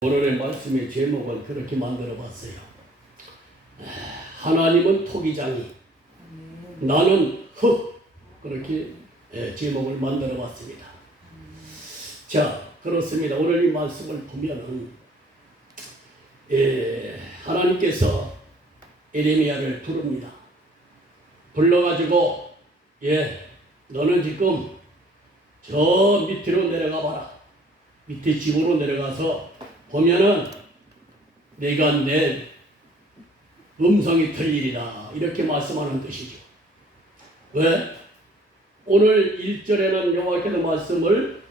오늘의 말씀의 제목은 그렇게 만들어 봤어요. 하나님은 토기장이, 나는 흙. 그렇게 제목을 만들어 봤습니다. 자, 그렇습니다. 오늘 이 말씀을 보면은 하나님께서 에레미야를 부릅니다. 불러가지고 너는 지금 저 밑으로 내려가 봐라. 밑에 집으로 내려가서 보면은 내가 내 음성이 들리리라, 이렇게 말씀하는 뜻이죠. 왜? 오늘 1절에는 여호와께서 말씀을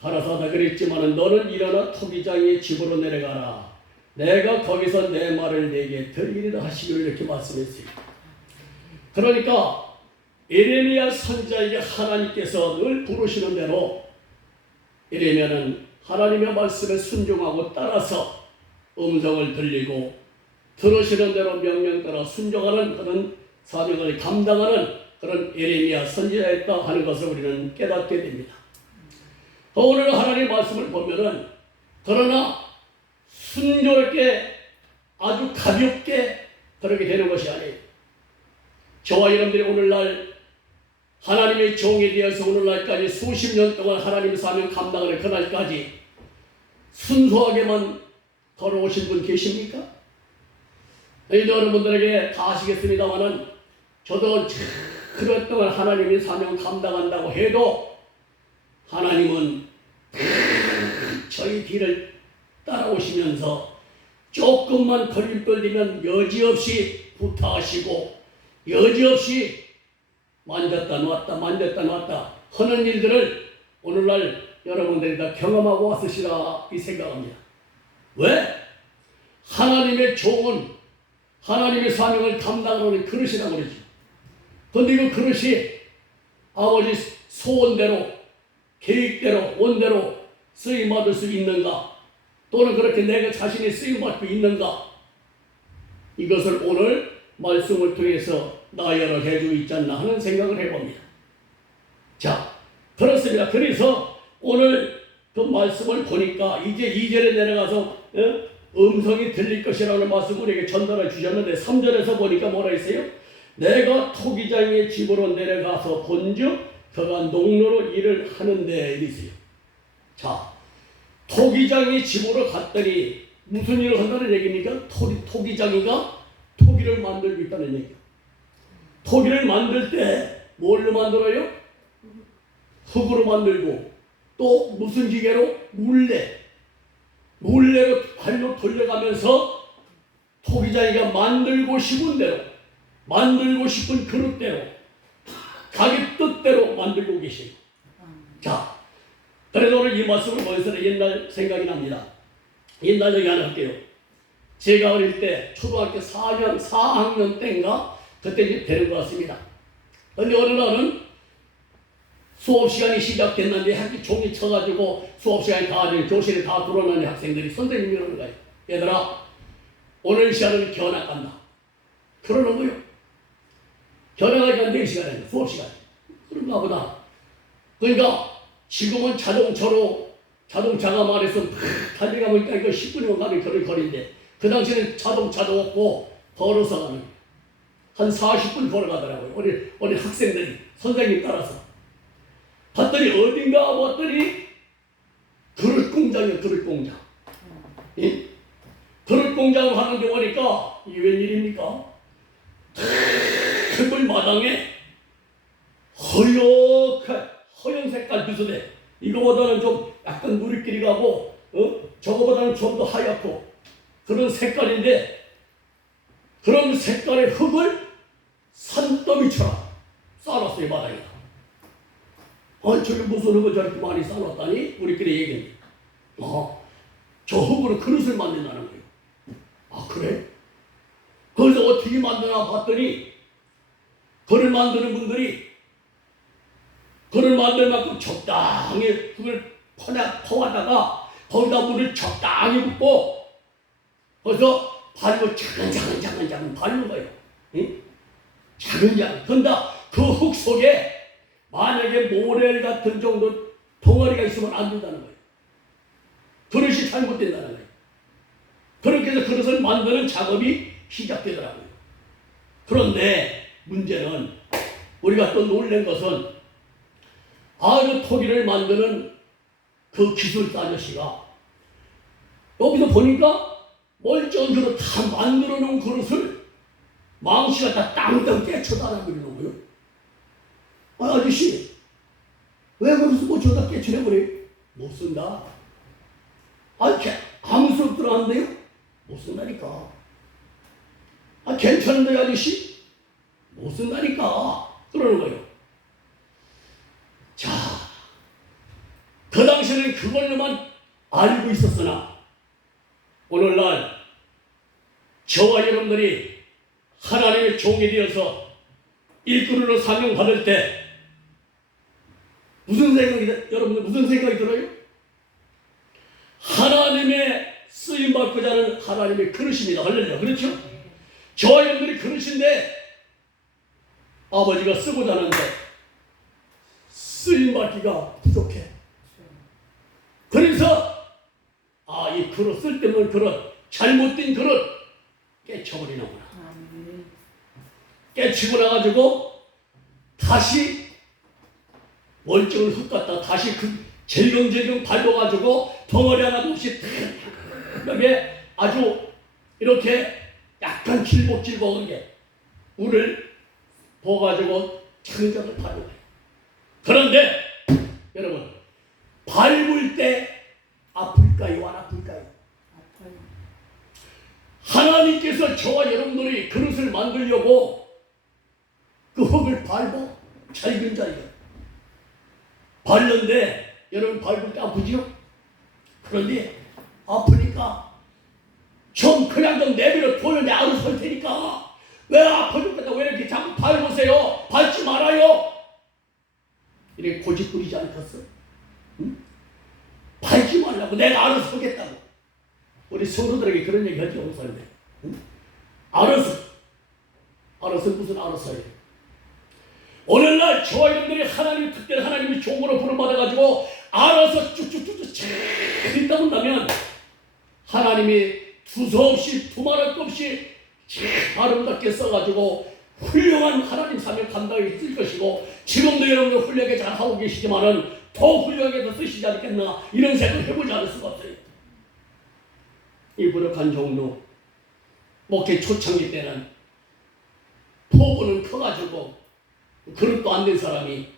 가라사다 그랬지만은 너는 일어나 토기장의 집으로 내려가라. 내가 거기서 내 말을 내게 들리리라 하시기를 이렇게 말씀했어요. 그러니까 에레미야 선지자에게 하나님께서 늘 부르시는 대로 에레미야는 하나님의 말씀에 순종하고 따라서 음성을 들리고 들으시는 대로 명령 따라 순종하는 그런 사명을 감당하는 그런 에레미야 선지자였다 하는 것을 우리는 깨닫게 됩니다. 오늘 하나님의 말씀을 보면은 그러나 순조롭게 아주 가볍게 그렇게 되는 것이 아니에요. 저와 여러분들이 오늘날 하나님의 종이 되어서 오늘날까지 수십 년 동안 하나님의 사명 감당하는 그날까지 순수하게만 걸어오신 분 계십니까? 여러분들에게 다 아시겠습니다만은 저도 그랬던 하나님의 사명 감당한다고 해도 하나님은 저희 뒤를 따라오시면서 조금만 걸림돌리면 여지없이 부탁하시고 여지없이 만졌다 놨다 하는 일들을 오늘날 여러분들이 다 경험하고 왔으시라 이 생각합니다. 왜? 하나님의 종은 하나님의 사명을 감당하는 그릇이라고 그러죠. 그런데 이 그릇이 아버지 소원대로 계획대로 원대로 쓰임받을 수 있는가, 또는 그렇게 내가 자신이 쓰임받고 있는가, 이것을 오늘 말씀을 통해서 나열을 해주고 있지 않나 하는 생각을 해봅니다. 자, 그렇습니다. 그래서 오늘 그 말씀을 보니까 이제 2절에 내려가서 음성이 들릴 것이라는 말씀을 우리에게 전달해 주셨는데 3절에서 보니까 뭐라 했어요? 내가 토기장의 집으로 내려가서 본즉 그가 농로로 일을 하는데 이랬어요. 자, 토기장의 집으로 갔더니 무슨 일을 한다는 얘기입니까? 토기장이가 토기를 만들고 있다는 얘기예요. 토기를 만들 때 뭘로 만들어요? 흙으로 만들고 또 무슨 기계로? 물레로 발로 돌려가면서 토기장이가 만들고 싶은 대로, 만들고 싶은 그릇대로, 자기 뜻대로 만들고 계시고. 자, 그래서 오늘 이 말씀을 보면서 옛날 생각이 납니다. 옛날 얘기 하나 할게요. 제가 어릴 때 초등학교 4학년 때인가 그때 이제 되는 것 같습니다. 그런데 어느 날은 수업 시간이 시작됐는데 학교 종이 쳐가지고 수업 시간이 다 되는 교실에 다 들어오는 학생들이 선생님이 그러는 거예요. 얘들아, 오늘 시간은 견학 간다. 그러는 거예요. 견학을 간다는 시간에 수업 시간. 그런가 보다. 그러니까 지금은 자동차가 말해서 달려가면 이거 10분이면 가는 거리인데 그 당시에는 자동차도 없고 걸어서 가는 거예요. 한 40분 걸어가더라고요. 우리 학생들이 선생님 따라서. 봤더니 어딘가 봤더니 그릇 공장이에요. 그릇 공장. 예? 그릇 공장을 하는데 보니까 이게 웬일입니까? 큰 마당에 허연 색깔 비슷해. 이거보다는 좀 약간 누리끼리 가고 저거보다는 좀 더 하얗고 그런 색깔인데, 그런 색깔의 흙을 산더미처럼 쌓아놨어요. 마당에다. 저게 무슨 흙을 저렇게 많이 쌓아놨다니 우리끼리 얘기합니다. 저 흙으로 그릇을 만든다는 거예요. 아, 그래? 그래서 어떻게 만드나 봤더니 그릇 만드는 분들이 그릇 만들 만큼 적당히 흙을 퍼와다가 거기다 물을 적당히 붓고 그래서 발로 차근차근 바르는 거예요. 응? 차근차근. 그런데 그 흙 속에 만약에 모래 같은 정도 덩어리가 있으면 안 된다는 거예요. 그릇이 잘못된다는 거예요. 그렇게 해서 그릇을 만드는 작업이 시작되더라고요. 그런데 문제는 우리가 또 놀란 것은 그 토기를 만드는 그 기술사 아저씨가 여기서 보니까 멀쩡한 그릇 다 만들어 놓은 그릇을 망치가 다 땅땅 깨쳐달라고 그러는 거예요. 아저씨 왜 그릇을 못 쳐다 깨쳐내버려? 못 쓴다. 아무 수업 들어왔는데요? 못 쓴다니까. 괜찮은데 아저씨? 못 쓴다니까. 그러는 거예요. 자, 그 당시에는 그걸로만 알고 있었으나 오늘날 저와 여러분들이 하나님의 종이 되어서 일꾼으로 사명받을 때 여러분들 무슨 생각이 들어요? 하나님의 쓰임받고자 하는 하나님의 그릇입니다. 할렐루야. 그렇죠? 저와 여러분들이 그릇인데 아버지가 쓰고자 하는데 쓰임받기가 부족해. 그래서 이 그릇, 쓸데없는 그릇, 잘못된 그릇 깨쳐버리는구나. 깨치고 나가지고 다시 멀쩡한 흙 갖다 다시 그 질겅질겅 밟아가지고 덩어리 하나도 없이 탁하게 아주 이렇게 약간 질복질복하게 물을 부어가지고 창작을 밟아요. 그런데 여러분 밟을 때 아플까요? 안 아플까요? 아파요. 하나님께서 저와 여러분들이 그릇을 만들려고 그 흙을 밟아 잘근잘근 밟는데 여러분 밟을 때 아프지요? 그런데 아프니까 그냥 좀 내버려 둬요. 내 알아서 설 테니까. 왜 아파 죽겠다 왜 이렇게 자꾸 밟으세요? 밟지 말아요. 이렇게 고집부리지 않겠어? 응? 밟지 말라고. 내가 알아서 서겠다고. 우리 성도들에게 그런 얘기 하지 못하는데 응? 알아서 무슨 알아서 해요. 오늘날 저와 여러분들이 하나님의 특별한 하나님의 종으로 부름받아가지고 알아서 쭉쭉쭉쭉 잘 있다 본다면 하나님이 두서없이 두말할 것 없이 아름답게 써가지고 훌륭한 하나님 사명 감당을 쓸 것이고 지금도 여러분들 훌륭하게 잘 하고 계시지만은 더 훌륭하게 더 쓰시지 않겠나 이런 생각을 해보지 않을 수가 없어요. 이 부족한 종로 목회 초창기 때는 포부는 커가지고 그릇도 안 된 사람이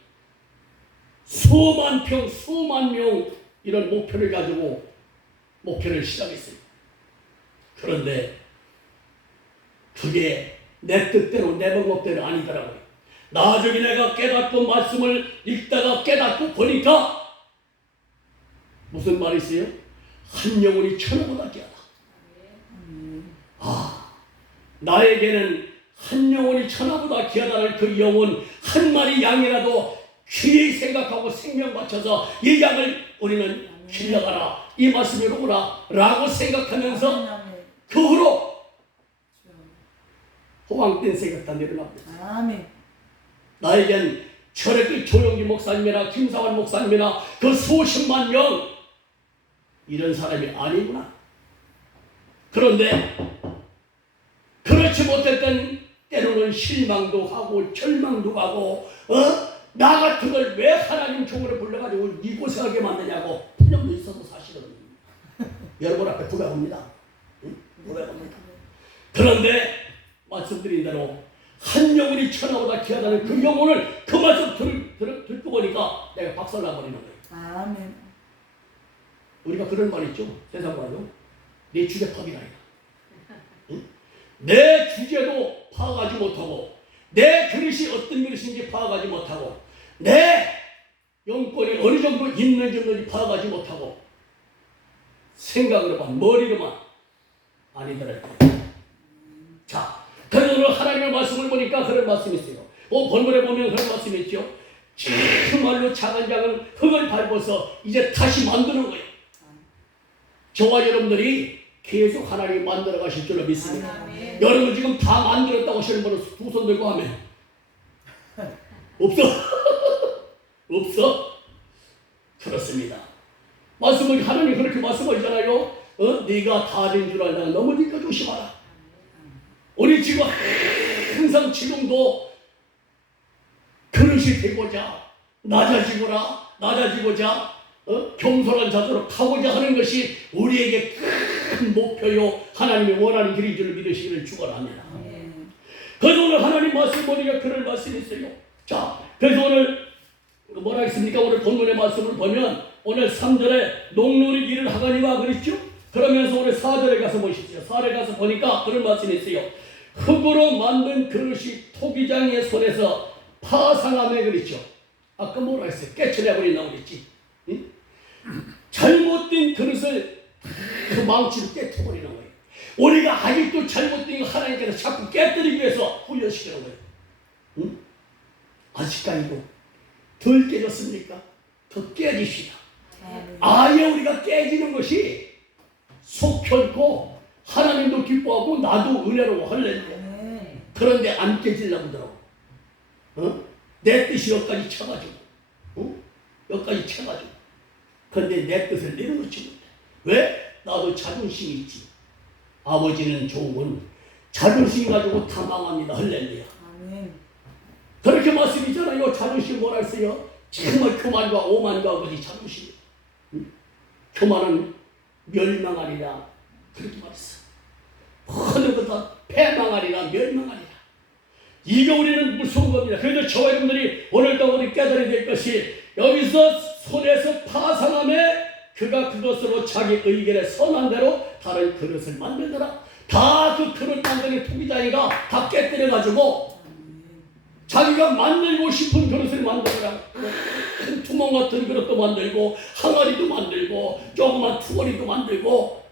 수만 평, 수만 명 이런 목표를 가지고 목표를 시작했어요. 그런데 그게 내 뜻대로 내 방법대로 아니더라고요. 나중에 내가 깨닫고 말씀을 읽다가 깨닫고 보니까 무슨 말이 있어요? 한 영혼이 천하보다 귀하다. 나에게는 한 영혼이 천하보다 귀하다는 그 영혼 한 마리 양이라도 귀히 생각하고 생명 바쳐서 이 양을 우리는 길러가라 이 말씀이 오라 라고 생각하면서 그 후로 호황된 생각도 내려납니다. 아멘. 나에겐 저렇게 조영기 목사님이나 김사환 목사님이나 그 수십만 명 이런 사람이 아니구나. 그런데 그렇지 못했던 때로는 실망도 하고 절망도 하고 나 같은 걸 왜 하나님 종으로 불러가지고 이 고생하게 만드냐고 푸념도 있어도 사실은 여러분 앞에 고백합니다. 고백합니다. 그런데 말씀드린 대로 한 영혼이 천하보다 귀하다는 그 영혼을 그 말씀 듣고 보니까 내가 박살나버리는 거예요. 아멘. 우리가 그런 말 있죠. 세상 말로 내 주제 파기라이다. 내 주제도 파악하지 못하고 내 그릇이 어떤 그릇인지 파악하지 못하고 내 영권이 어느 정도 있는지 없는지 파악하지 못하고 생각으로만 머리로만 아니더라고요. 자, 그래서 오늘 하나님의 말씀을 보니까 그런 말씀이 있어요. 본문에 보면 그런 말씀이 있죠. 정말로 작은 흙을 밟아서 이제 다시 만드는 거예요. 저와 여러분들이 계속 하나님이 만들어 가실 줄로 믿습니다. 아멘. 여러분 지금 다 만들었다고 하시는 분은 두 손 들고 하면 없어? 없어? 그렇습니다. 말씀을 하나님이 그렇게 말씀하시잖아요. 네가 다 된 줄 알다가 넘어지니까 조심하라. 우리 지금 항상 지금도 그릇이 되고자 낮아지고자 겸손한 자세로 가고자 하는 것이 우리에게 큰 목표요 하나님이 원하는 길인 줄 믿으시기를 축원합니다. 그래서 오늘 하나님 말씀 보니까 그런 말씀이 있어요. 자, 그래서 오늘 뭐라 했습니까? 오늘 본문의 말씀을 보면 오늘 3절에 농놀이 일을 하거니와 그랬죠? 그러면서 오늘 4절에 가서 보십시오. 4절에 가서 보니까 그런 말씀이 있어요. 흙으로 만든 그릇이 토기장의 손에서 파상함에 그랬죠. 아까 뭐라 했어요? 깨쳐내버린다고 그랬지. 응? 잘못된 그릇을 그 망치로 깨쳐버리는 거예요. 우리가 아직도 잘못된 거 하나님께서 자꾸 깨뜨리기 위해서 훈련시키는 거예요. 응? 아직까지도 덜 깨졌습니까? 더 깨집시다. 아예 우리가 깨지는 것이 속 편고 하나님도 기뻐하고 나도 은혜로워 할렐루야. 그런데 안 깨지려고 하더라고. 내 뜻이 여기까지 쳐가지고 여기까지 쳐가지고 그런데 내 뜻을 내려놓지 못해. 왜? 나도 자존심이 있지. 아버지는 좋은 자존심 가지고 다 망합니다. 할렐루야. 그렇게 말씀이잖아요. 자존심 뭐라 했어요? 정말 교만과 오만과 그것이 자존심이에요. 교만은 멸망하리라 그렇게 말했어. 어느 것도 패망하리라 멸망하리라. 이게 우리는 무서운 겁니다. 그래서 저와 여러분들이 오늘도 우리 깨달아야 될 것이 여기서 손에서 파상함에 그가 그것으로 자기 의견에 선한 대로 다른 그릇을 만들더라. 다 그 그릇 만드는 토기장이가 다 깨뜨려가지고 자기가 만들고 싶은 그릇을 만들어라. 큰 투멍 같은 그릇도 만들고 항아리도 만들고 조그만 투거리도 만들고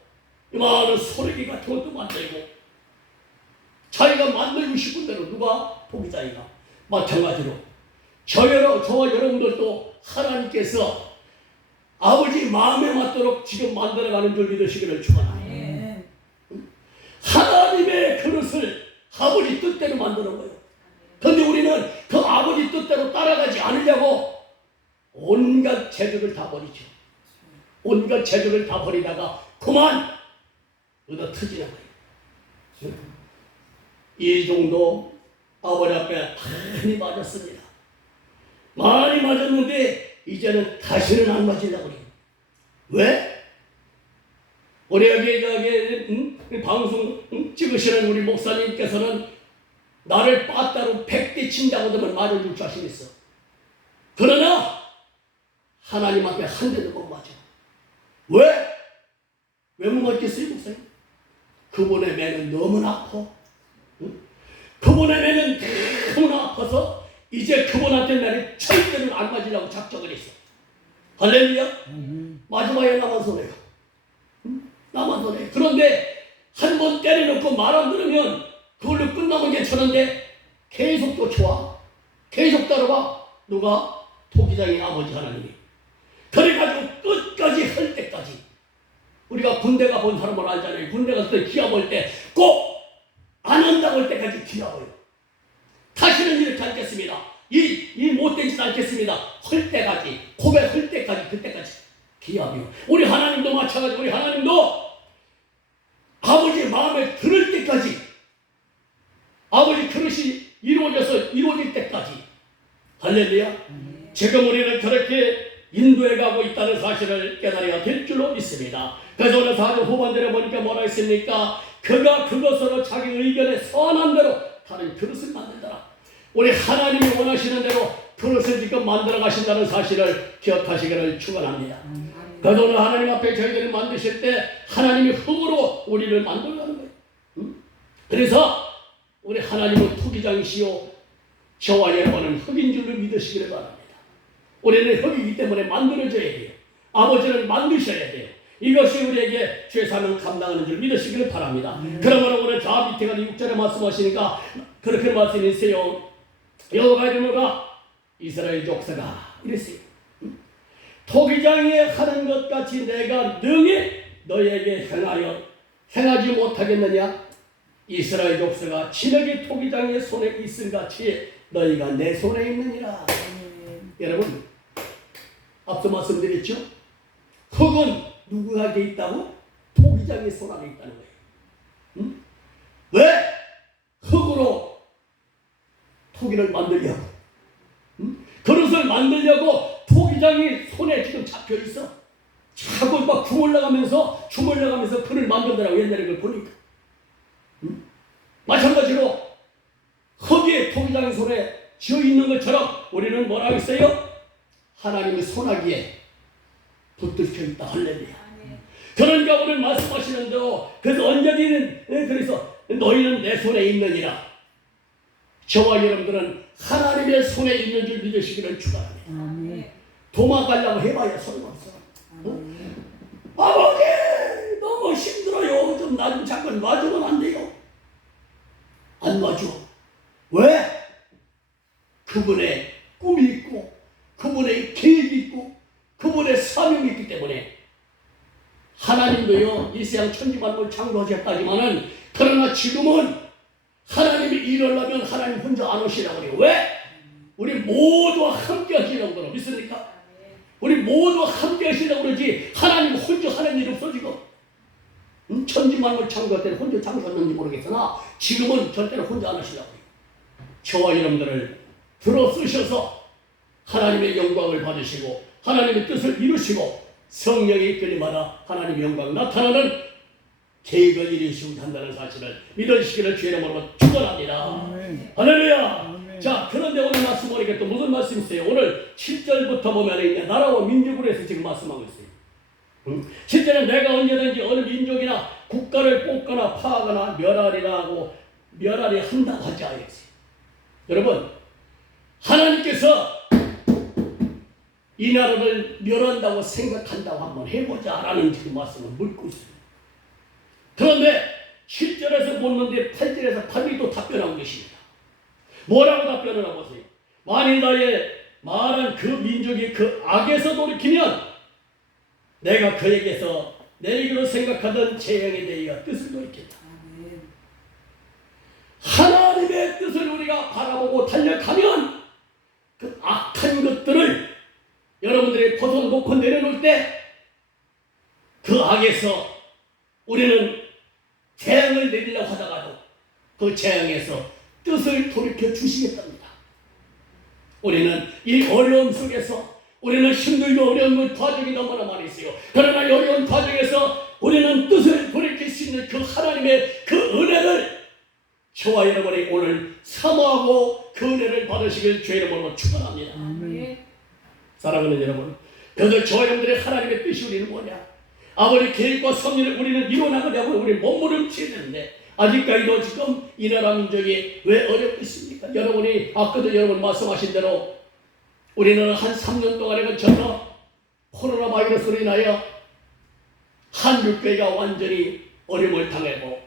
이만한 소래기 같은 것도 만들고 자기가 만들고 싶은 대로 누가? 토기장이가. 마찬가지로 저와 여러분들도 하나님께서 아버지 마음에 맞도록 지금 만들어가는 줄 믿으시기를 축원합니다. 하나님의 그릇을 아버지 뜻대로 만드는 거예요. 그런데 우리는 그 아버지 뜻대로 따라가지 않으려고 온갖 재주를 다 버리죠. 온갖 재주를 다 버리다가 그만 얻어 터지는 거예요. 이 정도 아버지 앞에 많이 맞았습니다. 많이 맞았는데 이제는 다시는 안 맞으려고 그래요. 왜? 우리 여기 방송 찍으시는 우리 목사님께서는 나를 빠따로 100대 친다고 하면 맞아줄 자신 있어. 그러나 하나님 앞에 한 대도 못 맞아. 왜? 왜 못 맞겠어요, 목사님? 그분의 매는 너무나 아파. 그분의 매는 너무나 아파서 이제 그분한테 나를 절대로 안 맞으려고 작정을 했어. 할렐루야. 마지막에 나만 손해요. 나만 손해요. 그런데 한 번 때려놓고 말 안 들으면 그걸로 끝나면 괜찮은데 계속 쫓아와. 계속 따라와. 누가? 토기장의 아버지 하나님이. 그래가지고 끝까지 할 때까지. 우리가 군대 가본 사람을 알잖아요. 군대 갔을 때 기합 올 때 꼭 안 한다고 할 때까지 기합을. 다시는 이렇게 않겠습니다. 이 못된 짓 않겠습니다. 할 때까지, 고백할 때까지, 그때까지 기합이요. 우리 하나님도 마찬가지고 우리 하나님도 아버지의 마음에 들을 때까지 아버지 그릇이 이루어질 때까지. 할렐루야. 지금 우리는 저렇게 인도해 가고 있다는 사실을 깨달아야 될 줄로 믿습니다. 그래서 오늘 4절 후반절에 보니까 뭐라 했습니까? 그가 그것으로 자기 의견에 선한 대로 다른 그릇을 만들더라. 우리 하나님이 원하시는 대로 그릇을 지금 만들어 가신다는 사실을 기억하시기를 축원합니다. 그래서 오늘 하나님 앞에 저희들을 만드실 때 하나님이 흙으로 우리를 만들어가는 거예요. 그래서 우리 하나님은 토기장이시오. 저와 여러분은 흙인 줄로 믿으시기를 바랍니다. 우리는 흙이기 때문에 만들어져야 돼요. 아버지는 만드셔야 돼요. 이것이 우리에게 죄사함을 감당하는 줄 믿으시기를 바랍니다. 그러므로 오늘 저 밑에가 6절에 말씀하시니까 그렇게 말씀하세요. 여호와 이름으로 이스라엘 족속아 이랬어요. 토기장에 하는 것 같이 내가 능히 너에게 행하지 못하겠느냐? 이스라엘 족속아 진흙이 토기장의 손에 있음 같이 너희가 내 손에 있느니라. 여러분 앞서 말씀드렸죠? 흙은 누구에게 있다고? 토기장의 손 안에 있다는 거예요. 응? 왜? 흙으로 토기를 만들려고, 응? 그릇을 만들려고 토기장이 손에 지금 잡혀 있어. 자꾸 막 주물러가면서 그릇을 만들더라고, 옛날에 그걸 보니까. 응? 마찬가지로 흙이 토기장의 손에 쥐어 있는 것처럼 우리는 뭐라고 했어요? 하나님의 손아귀에 붙들혀 있다. 할렐루야. 그러니까 오늘 말씀하시는 대로, 그래서 언제든, 그래서 너희는 내 손에 있느니라. 저와 여러분들은 하나님의 손에 있는 줄 믿으시기를 축원합니다. 도망가려고 해봐야 소용없어. 아버지 너무 힘들어요. 좀 나 좀 잠깐 놔주면 안 돼요? 안 놔줘. 왜? 그분의 꿈이 있고, 그분의 계획이 있고, 그분의 사명이 있기 때문에. 하나님도요, 이 세상 천지만물 창조하셨다지만은, 그러나 지금은 하나님이 일을 하면 하나님 혼자 안 오시라고 그래요. 왜? 우리 모두와 함께 하시라고 그러고 믿습니까? 우리 모두와 함께 하시라고 그러지, 하나님 혼자 하는 일이 없어 지금. 천지만물 창조할 때는 혼자 창조했는지 모르겠으나 지금은 절대로 혼자 안 하시라고 해요. 저와 여러분들을 들어 쓰셔서 하나님의 영광을 받으시고 하나님의 뜻을 이루시고 성령의 이끌림마다 하나님의 영광 나타나는 계획을 이루시고 한다는 사실을 믿으시기를 주의 이름으로 축원합니다. 할렐루야. 자, 그런데 오늘 말씀 보니까 또 무슨 말씀이 있어요? 오늘 7절부터 보면 나라와 민족으로 해서 지금 말씀하고 있어요. 7절은 내가 언제든지 어느 민족이나 국가를 뽑거나 파하거나 멸하리 한다고 하지 않았어요. 여러분, 하나님께서 이 나라를 멸한다고 생각한다고 한번 해보자라는 지금 말씀을 묻고 있어요. 그런데 7절에서 묻는데 8절에서 반드시 또 답변한 것입니다. 뭐라고 답변을 해보세요? 만일 나의 말한 그 민족이 그 악에서 돌이키면 내가 그에게서 내리기로 생각하던 재앙에 대하여 뜻을 돌이켰다. 하나님의 뜻을 우리가 바라보고 달려가면 그 악한 것들을 여러분들이 벗어놓고 내려놓을 때 그 악에서 우리는 재앙을 내리려고 하다가도 그 재앙에서 뜻을 돌이켜 주시겠답니다. 우리는 이 어려움 속에서 우리는 힘들고 어려운 과정이 너무나 많이 있어요. 그러나 이 어려운 과정에서 우리는 뜻을 돌이킬 수 있는 그 하나님의 그 은혜를 저와 여러분이 오늘 사모하고 그 은혜를 받으시길 주의 이름으로 축원합니다. 사랑하는 여러분, 그래서 저와 여러분들의 하나님의 뜻이 우리는 뭐냐? 아버지 계획과 섭리를 우리는 이뤄나가려고 우리 몸부림쳐야 되는데 아직까지도 지금 이 나라 민족이 왜 어렵고 있습니까? 여러분이 아까도 여러분 말씀하신 대로 우리는 한 3년 동안에 걸쳐서 코로나 바이러스로 인하여 한육교회가 완전히 어려움을 당하고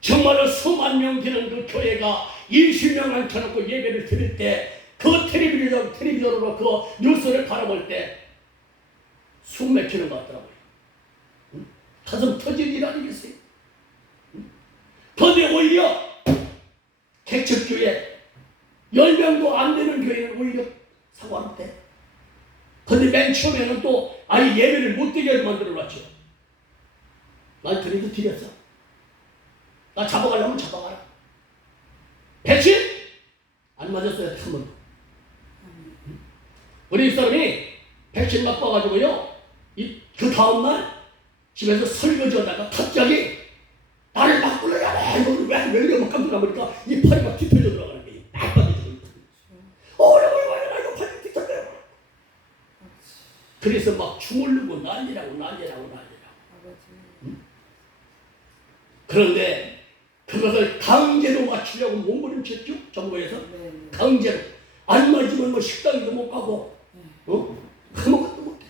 정말로 수만 명 되는 그 교회가 20명 앉혀놓고 예배를 드릴 때 그 텔레비전으로 그 뉴스를 바라볼 때 숨 막히는 것 같더라고요. 가슴 터질 일 아니겠어요? 그런데 오히려 개척교회 10명도 안 되는 교회는 오히려 상관없대. 그런데 맨 처음에는 또 아예 예배를 못 드리게 만들어놨죠. 난 그래도 드렸어. 나 잡아가려면 잡아가라. 백신? 안 맞았어요. 한 번도. 우리 사람이 백신 맞아가지고요. 그 다음날 집에서 설거지 하다가 갑자기 나를 막 불러야 돼. 왜 이래 막 깜짝 놀라니까 이 팔이 막 뒤틀려 들어가는 게 딱 빠져들어. 오래 이거 팔이 뒤틀려요. 그래서 막 주물르고 난리라고. 그런데 그것을 강제로 맞추려고 몸부림쳤죠. 정부에서. 강제로. 안 맞으면 뭐 식당에도 못 가고 아무것도 못해.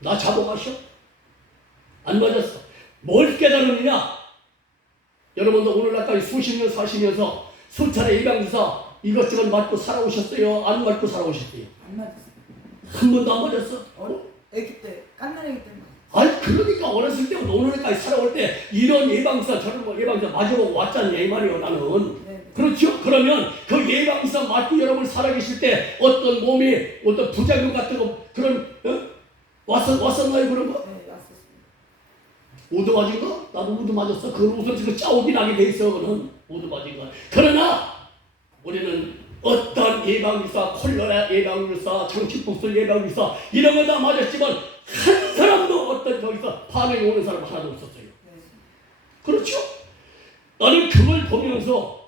나 잡아가셔? 안 맞았어. 뭘 깨달으느냐? 여러분도 오늘날까지 수십 년 사시면서 수차례 예방주사 이것저것 맞고 살아오셨어요? 안 맞고 살아오셨어요? 안 맞았어. 한 번도 안 맞았어? 애기 때, 깐난 애기 때. 아니 그러니까 어렸을 때부터 오늘까지 살아올 때 이런 예방주사 저런 거 예방주사 맞으러 왔잖니 이 말이에요 나는. 네. 그렇죠? 그러면 그 예방주사 맞고 여러분 살아계실 때 어떤 몸에 어떤 부작용 같은 거 그런 왔었나요 그런 거? 네, 왔었어. 우드 맞은 거? 나도 우드 맞았어. 그건 우선 지금 짜오긴 하게 돼 있어. 그는 우드 맞은 거. 그러나 우리는 어떤 예방주사, 콜레라 예방주사, 장치복술 예방주사 이런 거 다 맞았지만 한 사람도 어떤 저기서 반응이 오는 사람 하나도 없었어요. 그렇죠? 나는 그걸 보면서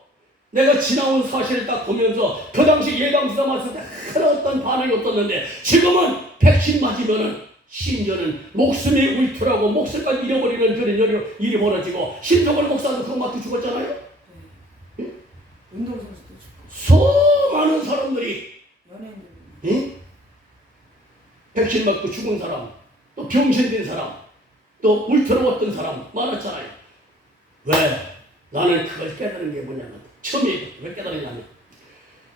내가 지나온 사실을 딱 보면서 그 당시 예방주사 맞을 때 하나 어떤 반응이 없었는데 지금은 백신 맞으면은 심지어는 목숨이 울트라고 목숨까지 잃어버리는 그런 일이 벌어지고 심정을 목사도 그거 맞고 죽었잖아요. 네. 운동선수도 죽고 수많은 사람들이 연예인들 응? 백신 맞고 죽은 사람, 또 병신된 사람, 또 울트라웠던 사람 많았잖아요. 왜? 나는 그걸 깨달은 게 뭐냐면 처음에 왜 깨달았냐면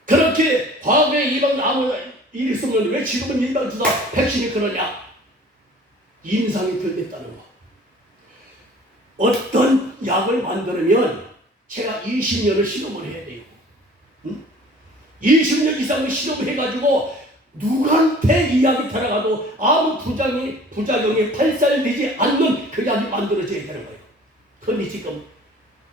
그렇게 과거에 이방 아무 일이 있으면 왜 지금은 예방주사 백신이 그러냐? 임상이 변했다는 거. 어떤 약을 만들면 제가 20년을 실험을 해야 돼요. 응? 20년 이상을 실험해가지고 누구한테 이 약이 들어가도 아무 부작용이 발생되지 않는 그 약이 만들어져야 되는 거예요. 그런데 지금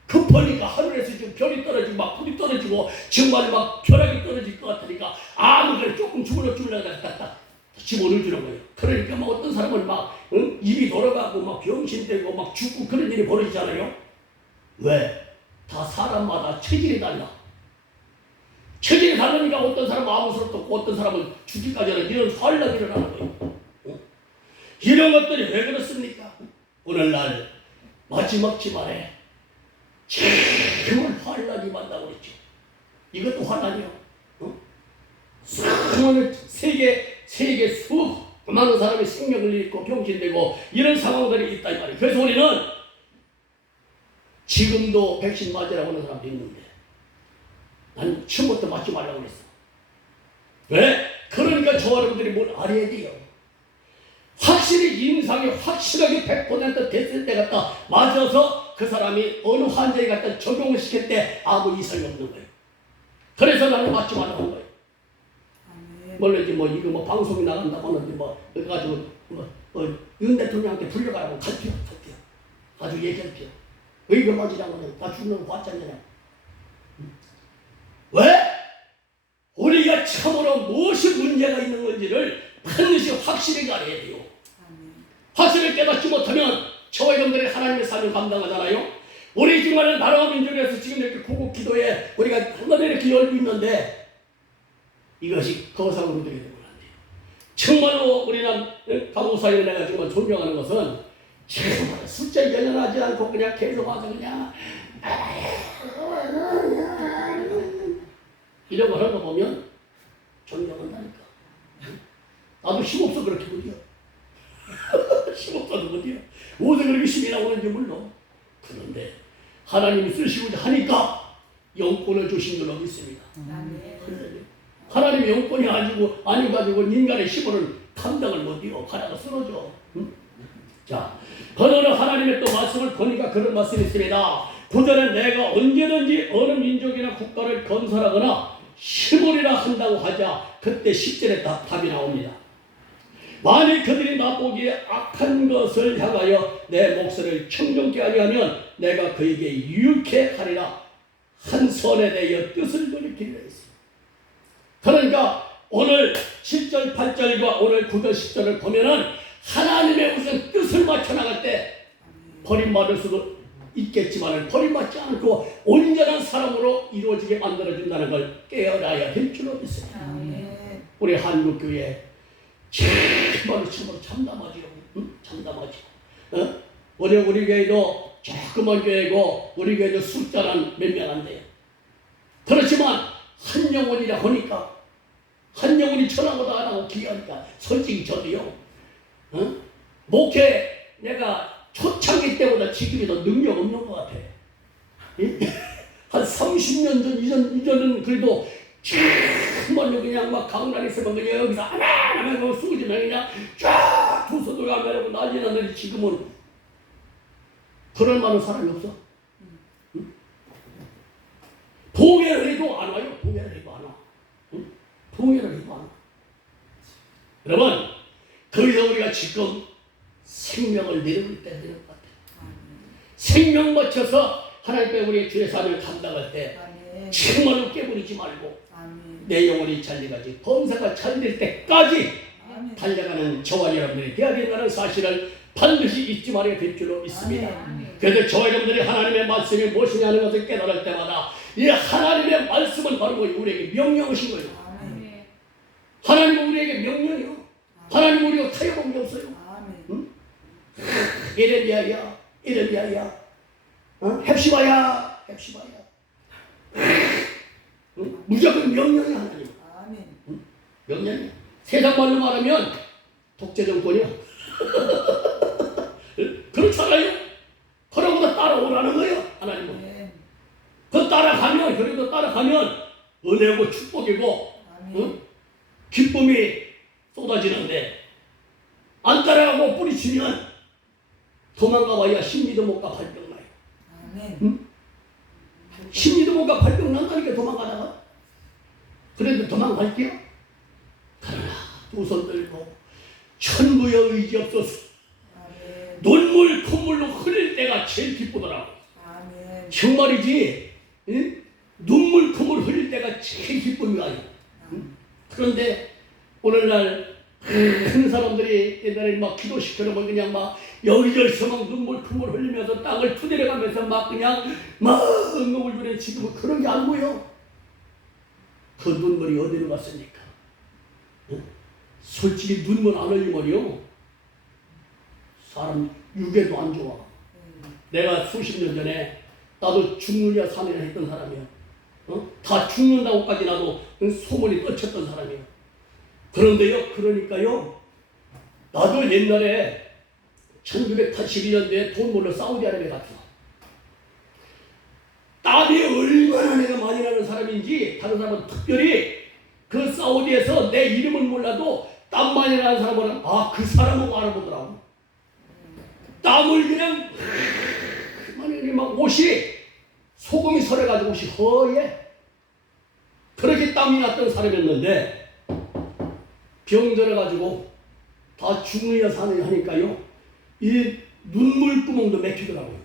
급하니까 하늘에서 지금 별이 떨어지고 막 불이 떨어지고 정말 막 벼락이 떨어질 것 같으니까 아무거나 조금 주물러주물러 갖다 집어넣어주는 거예요. 그러니까 막 어떤 사람은 막 입이 돌아가고 막 병신되고 막 죽고 그런 일이 벌어지잖아요. 왜? 다 사람마다 체질이 달라. 체질이 다르니까 어떤 사람은 아무 소리도 없고 어떤 사람은 죽기까지 하는 이런 환란이 일어나는 거예요. 이런 것들이 왜 그렇습니까? 오늘날 마지막 집안에 정말 환란이 많다고 그랬죠. 이것도 환란이요. 수많은 세계 수많은 사람이 생명을 잃고 병신되고 이런 상황들이 있다 이 말이에요. 그래서 우리는 지금도 백신 맞으라고 하는 사람도 있는데 난 처음부터 맞지 말라고 그랬어. 왜? 그러니까 저 여러분들이 뭘 알아야 돼요. 확실히 임상이 확실하게 100% 됐을 때 갖다 맞아서 그 사람이 어느 환자에 갖다 적용을 시킬 때 아무 이상이 없는 거예요. 그래서 나는 맞지 말라고 한 거예요. 원래 뭐 이거 뭐 방송이 나간다고 하는데 뭐 그래가지고 윤 대통령한테 불려가라고 갈피요. 아주 얘기할 피요. 왜 이거 맞으라고 하냐? 다 죽는 거 봤잖아요. 왜? 우리가 참으로 무엇이 문제가 있는 건지를 반드시 확실히 알아야 돼요. 확실히 깨닫지 못하면 저와 여러분들이 하나님의 삶을 감당하잖아요. 우리 정말 나라와 민족을 위해서 지금 이렇게 구국 기도에 우리가 한 번에 이렇게 열고 있는데 이것이 거상으로 되게 되면 안 돼요. 정말로 우리는 강호사를 내가 정말 존경하는 것은 정말 숫자 연연하지 않고 그냥 계속 와서 그냥 이런 거 하는 거 보면 존경한다니까. 나도 힘없어 그렇게 못해요. 힘없어도 못해요. 어디서 그렇게 힘이 나오는지 몰라. 그런데 하나님이 쓰시고자 하니까 영권을 주신 줄로 믿습니다. 하나님의 영권이 아니가지고 인간의 힘으로는 감당을 못해요. 하나가 쓰러져. 응? 자, 그러나 하나님의 또 말씀을 보니까 그런 말씀이 있습니다. 구절에 내가 언제든지 어느 민족이나 국가를 건설하거나 힘으리라 한다고 하자 그때 10절에 답이 나옵니다. 만일 그들이 나보기에 악한 것을 향하여 내 목소리를 청정케 하려면 내가 그에게 유익해 하리라 한 선에 대하여 뜻을 돌이키리라 했습니다. 그러니까 오늘 7절 8절과 오늘 9절 10절을 보면은 하나님의 무슨 뜻을 맞춰 나갈 때 버림받을 수도 있겠지만 버림받지 않고 온전한 사람으로 이루어지게 만들어준다는 걸 깨어나야 될 줄로 믿습니다. 우리 한국교회 정말로 참담하지요. 응? 참담하지. 우리 교회도 조그만 교회고 우리 교회도 숫자는 몇 명 안 돼요. 그렇지만 한 영혼이라 하니까 한 영혼이 천하보다 안 하고 귀하니까 솔직히 저도요. 목회 내가 초창기 때보다 지금이 더 능력 없는 것 같아. 한 30년 전 이전은 그래도 정말로 그냥 막 강단 있으면 그냥 여기서 하나하나 수지면 그냥 쫙 두 손으로 가면하고 난리 났는데 지금은 그럴 만한 사람이 없어. 봉해를 해도 안 와요. 봉해를 해도 안 와. 봉해를 해도 안 와. 여러분, 거기서 우리가 지금 생명을 내려올 때 되는 것 같아요. 생명 바쳐서 하나님께 우리 주의 사명을 감당할 때 아멘. 정말로 깨버리지 말고 아멘. 내 영혼이 잘돼가지 범사가 잘될 때까지 아멘. 달려가는 저와 여러분들이 되어야 된다는 사실을 반드시 잊지 말아야 될 줄로 믿습니다. 아멘. 그래서 저와 여러분들이 하나님의 말씀이 무엇이냐는 것을 깨달을 때마다 이 하나님의 말씀은 바로 우리에게 명령하신 거예요. 아멘. 하나님은 우리에게 명령이요. 하나님은 우리가 타협한 게 없어요. 아멘. 응? 예레미야야, 예레미야야, 헵시바야, 헵시바야. 응? 무조건 명령이 하나님. 아멘. 명령이야. 세상 말로 말하면 독재 정권이야. 그렇잖아요. 그러고 따라오라는 거예요. 하나님은. 아멘. 그 따라가면, 그래도 따라가면 은혜고 축복이고 아멘. 기쁨이 쏟아지는데 안 따라가고 뿌리치면 도망가 봐야 심리도 못 가 발병 나요. 아멘. 응? 심리도 못 가 발병 난다니까 도망가다가. 그래도 도망갈게요. 그러나 두 손 들고 천부의 의지 없어서 아멘. 눈물 콧물로 흘릴 때가 제일 기쁘더라고. 아멘. 정말이지. 응? 눈물 콧물 흘릴 때가 제일 기쁨이 와요. 응? 그런데 오늘날 큰 사람들이 옛날에 막 기도시켜놓으면 그냥 막 여기저기서 막 눈물 콧물 흘리면서 땅을 투대려가면서 막 그냥 막 응급을 부리는 지금은 그런 게 안 보여. 그 눈물이 어디로 갔습니까? 응? 솔직히 눈물 안 흘리면요 사람 육에도 안 좋아. 내가 수십 년 전에 나도 죽느냐 사느냐 했던 사람이야. 다 죽는다고까지 나도 소문이 떠쳤던 사람이야. 그런데요, 그러니까요, 나도 옛날에 1982년도에 돈 몰러 사우디아라비아 갔어. 땀이 얼마나 내가 많이 나는 사람인지 다른 사람은 특별히 그 사우디에서 내 이름은 몰라도 땀 많이 나는 사람은 그 사람하고 알아보더라고. 땀을 그냥 막 옷이 소금이 설해가지고 옷이 허예. 그렇게 땀이 났던 사람이었는데 병들어가지고 다 죽느냐 사느냐 하니까요 이 눈물 구멍도 막히더라고요.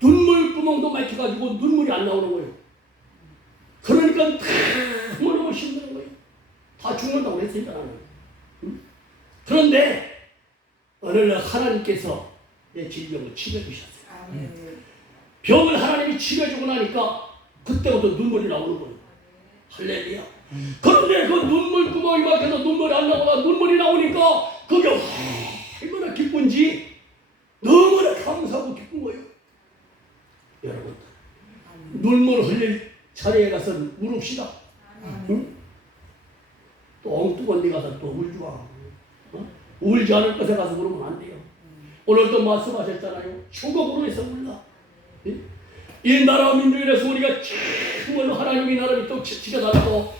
눈물 구멍도 막혀가지고 눈물이 안 나오는 거예요. 그러니까 너무너무 힘든 거예요. 다 죽는다고 그랬으니까 나는. 그런데 어느 날 하나님께서 내 질병을 치료해주셨어요. 아멘. 병을 하나님이 치료해주고 나니까 그때부터 눈물이 나오는 거예요. 할렐루야. 그런데 그 눈물 구멍이 막혀서 눈물이 안 나오다가 눈물이 나오니까 그게 얼마나 기쁜지 너무나 감사하고 기쁜 거예요. 여러분 눈물 흘릴 자리에 가서 울읍시다. 응? 또 엉뚱한 데 가서 또 울지 마. 울지 않을 것에 가서 울으면 안 돼요. 오늘도 말씀하셨잖아요. 축복으로 해서 울라. 이 나라 민족이라서 우리가 정말로 하나님이 나라를 또 지켜달라고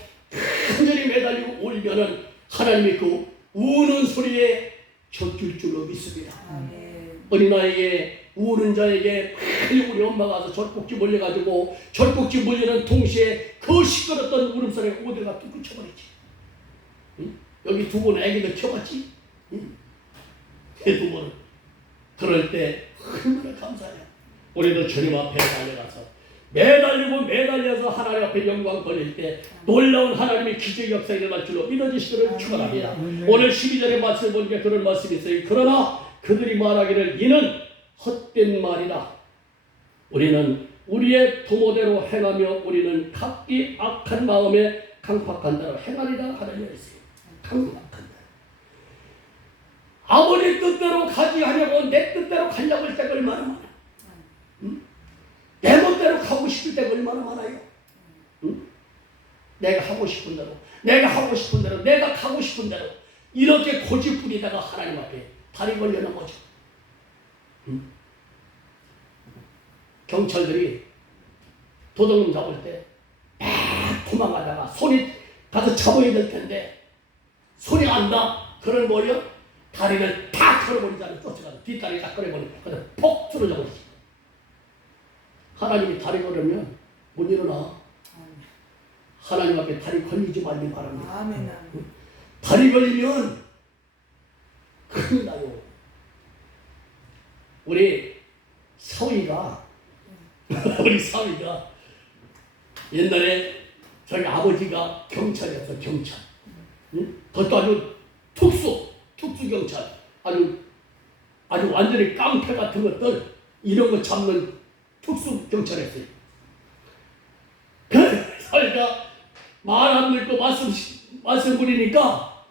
간절히 매달리고 울면은 하나님이 그 우는 소리에 젖줄 줄로 믿습니다. 아멘. 어린아이에게 우는 자에게 빨리 우리 엄마가 가서 젖꼭지 몰려가지고 젖꼭지 몰리는 동시에 그 시끄럽던 울음소리가 어디가 뚝 끊쳐버리지. 여기 두 분 애기들 켜봤지? 두 분. 그럴 때 얼마나 감사해요. 우리도 주님 앞에 달려가서 매달려서 하나님 앞에 영광 돌릴 때 놀라운 하나님의 기적의 역사가 일어날 줄로 믿어지시기를 축원합니다. 오늘 12절의 말씀을 보니까 그런 말씀이 있어요. 그러나 그들이 말하기를 이는 헛된 말이라. 우리는 우리의 도모대로 행하며 우리는 각기 악한 마음에 강팍한 대로 행하리라 하나님 했어요. 강팍한 대로. 아버지 뜻대로 가지 하려고 내 뜻대로 가려고 할 때가 얼마나 많아. 응? 내 멋대로 가고 싶을 때가 얼마나 많아요. 응? 내가 하고 싶은 대로 내가 가고 싶은 대로 이렇게 고집부리다가 하나님 앞에 다리 걸려는 거죠. 응? 경찰들이 도둑놈 잡을 때 막 도망가다가 손이 가서 잡아야 될 텐데 손이 안 나. 그걸 뭐요? 다리를 다 걸어버리잖아요. 쫓아가서 뒷다리 딱 걸어버리고 그래서 폭 쓰러져 버리지. 하나님이 다리 걸으면 못 일어나. 하나님 앞에 다리 걸리지 말기 바랍니다. 아멘. 다리 걸리면 큰일 나요. 우리 사위가 우리 사위가 옛날에 저희 아버지가 경찰이었어. 경찰. 응? 그것도 아주 특수 경찰. 아주 완전히 깡패 같은 것들 이런 거 잡는 특수 경찰이었어요. 사위가 말 안 듣고 말씀 부리니까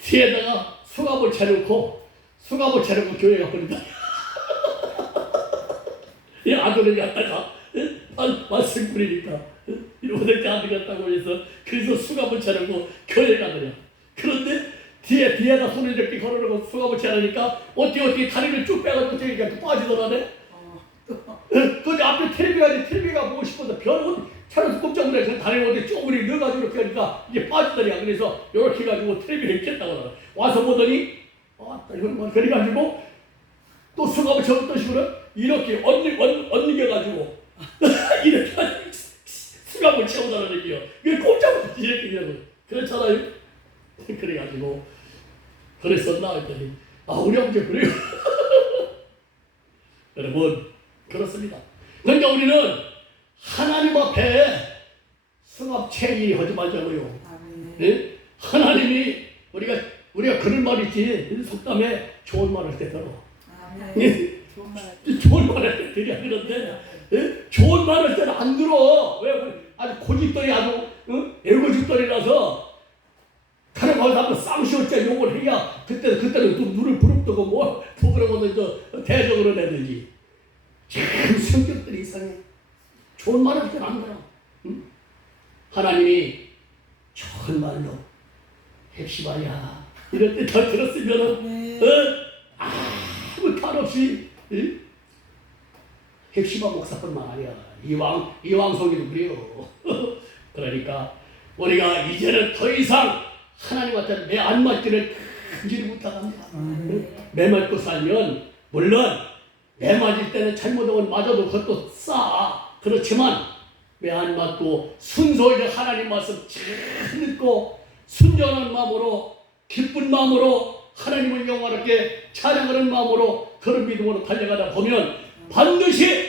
뒤에다가 수갑을 차려놓고 교회 가버린다. 이 아들을 갖다가 말씀 부리니까 이러고밖에 안 되겠다고 해서 그래서 수갑을 차려놓고 교회 가더래. 그런데 뒤에다 손을 이렇게 걸어놓고 수갑을 차려니까 어떻게 다리를 쭉 빼가지고 저기가 빠지더라네. 그 앞에 텔레비가 보고 싶어서 별은 차려서 꼼짝 놀라서 다리 어디 쪼그리 넣어가지고 이렇게 하니까 이게 빠지더냐. 그래서 이렇게 해가지고 텔레비를 켰다고 그러더라. 와서 보더니 이건 뭐 그래가지고 또 수갑을 접었던 식으로 이렇게 얹겨가지고 이렇게 수갑을 채우다는 얘기요. 이게 꼼짝 못하지 이렇게 그냥 그렇잖아요. 그래가지고 그랬었나 했더니 우리 아버지 그래요. 여러분 그렇습니다. 그러니까 우리는 하나님 앞에 승합체의 하지 말자고요. 네? 하나님이 우리가 그런 말 있지. 속담에 좋은 말 할 때 들어. 좋은 말 할 때 들어야 되는데 좋은 말 할 때는 안 들어. 왜? 아주 고집들이 아주 애고집들이라서 다른 말 하면 쌍시어째 욕을 해야 그때는 또 눈을 부릅뜨고 뭐 그러고는 대적으로 내든지. 참 성격들이 이상해. 좋은 말 할 때는 안 들어. 응? 하나님이 좋은 말로 heb시바야 이럴 때 더 들었으면은 아무 탈 없이 heb시바 목사뿐만 아니야. 이왕송이도 그래요. 그러니까 우리가 이제는 더 이상 하나님한테 매 안 맞기를 큰지를 못합니다. 매 맞고 살면 물론 매 맞을 때는 잘못하면 맞아도 그것도 싸. 그렇지만 매 안 맞고 순소하게 하나님 말씀 잘 듣고 순전한 마음으로 기쁜 마음으로 하나님을 영화롭게 찬양하는 마음으로 그런 믿음으로 달려가다 보면 반드시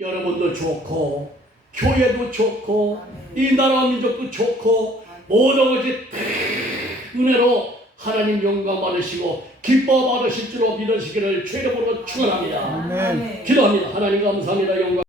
여러분도 좋고 교회도 좋고 이 나라와 민족도 좋고 모든 것이 은혜로 하나님 영광 받으시고 기뻐 받으실 줄로 믿으시기를 주의 이름으로 축원합니다. 아멘. 기도합니다. 하나님 감사합니다. 영광